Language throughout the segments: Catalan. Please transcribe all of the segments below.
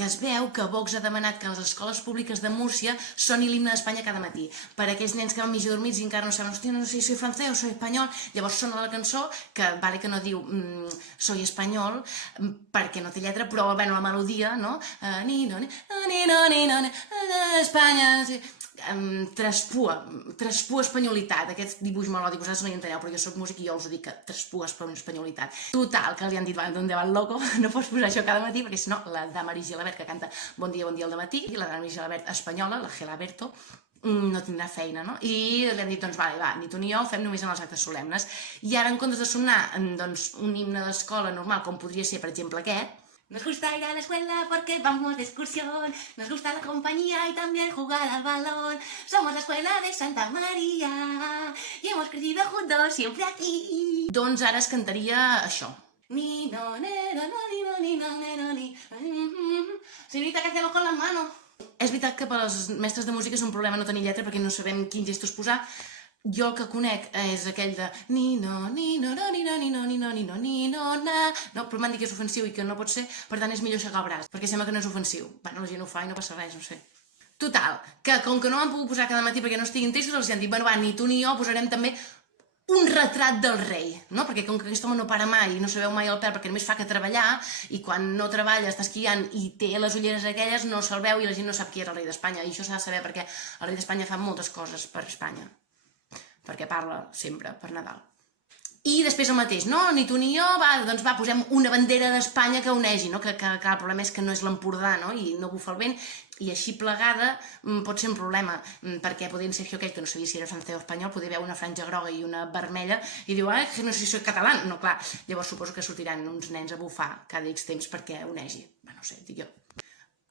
que es veu que Vox ha demanat que les escoles públiques de Múrcia soni l'himne d'Espanya cada matí. Per a aquells nens que van mig dormits i encara no saben, hòstia, no sé si soy francès o soy espanyol, llavors sona la cançó, que vale que no diu soy espanyol, perquè no té lletra, però bueno, la melodia, no? Nino, nino, nino, Espanya, traspua espanyolitat, aquest dibuix melòdic, vosaltres no hi enteneu, però jo soc músic i jo us ho dic, que traspua espanyolitat. Total, que li han dit, donde va el loco, no pots posar això cada matí, perquè si no, la Damaris Gilabert, que canta Bon dia al dematí, i la Damaris Gilabert espanyola, la Gelaberto, no tindrà feina, no? I li han dit, doncs vale, va, ni tu ni jo ho fem només en els actes solemnes. I ara, en comptes de sonar un himne d'escola normal, com podria ser, per exemple, aquest, nos gusta ir a la escuela porque vamos de excursión, nos gusta la compañía y también jugar al balón, somos la escuela de Santa María y hemos crecido juntos siempre aquí. Doncs ara es cantaria això. Ni no, nero, no, ni no, ni no, nero, ni... Señorita, ¿qué hacemos con las manos? És veritat que per als mestres de música és un problema no tenir lletra perquè no sabem quins gestos posar. Jo el que conec és aquell de ni no, ni no, ni no, ni no, ni no, ni no, ni no, na... No, però m'han dit que és ofensiu i que no pot ser, per tant és millor aixecar el braç, perquè sembla que no és ofensiu. Bueno, la gent ho fa i no passa res, no sé. Total, que com que no m'han pogut posar cada matí perquè no estiguin tristos, els han dit, bueno, va, ni tu ni jo posarem també un retrat del rei, no? Perquè com que aquest home no para mai i no sabeu mai el pèl perquè només fa que treballar i quan no treballa està esquiant i té les ulleres aquelles no se'l veu i la gent no sap qui era el rei d'Espanya i això s'ha de saber perquè el rei d'Espanya fa moltes coses per Espanya. Perquè parla sempre per Nadal. I després el mateix, no? Ni tu ni jo, doncs va, posem una bandera d'Espanya que unegi, no? Que el problema és que no és l'Empordà, no? I no bufa el vent, i així plegada pot ser un problema, perquè podien ser aquell que no sabia si era francès o espanyol, poder veure una franja groga i una vermella, i diu, que no sé si soy català. No, clar, llavors suposo que sortiran uns nens a bufar cada X temps perquè unegi. No sé, dic jo.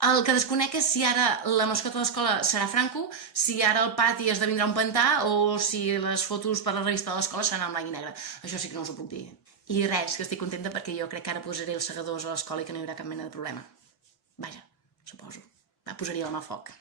El que desconec és si ara la mascota de l'escola serà Franco, si ara el pati esdevindrà un pantà o si les fotos per la revista de l'escola seran en blanc i negre. Això sí que no us ho puc dir. I res, que estic contenta perquè jo crec que ara posaré els segadors a l'escola i que no hi haurà cap mena de problema. Vaja, suposo. Posaria la mà al foc.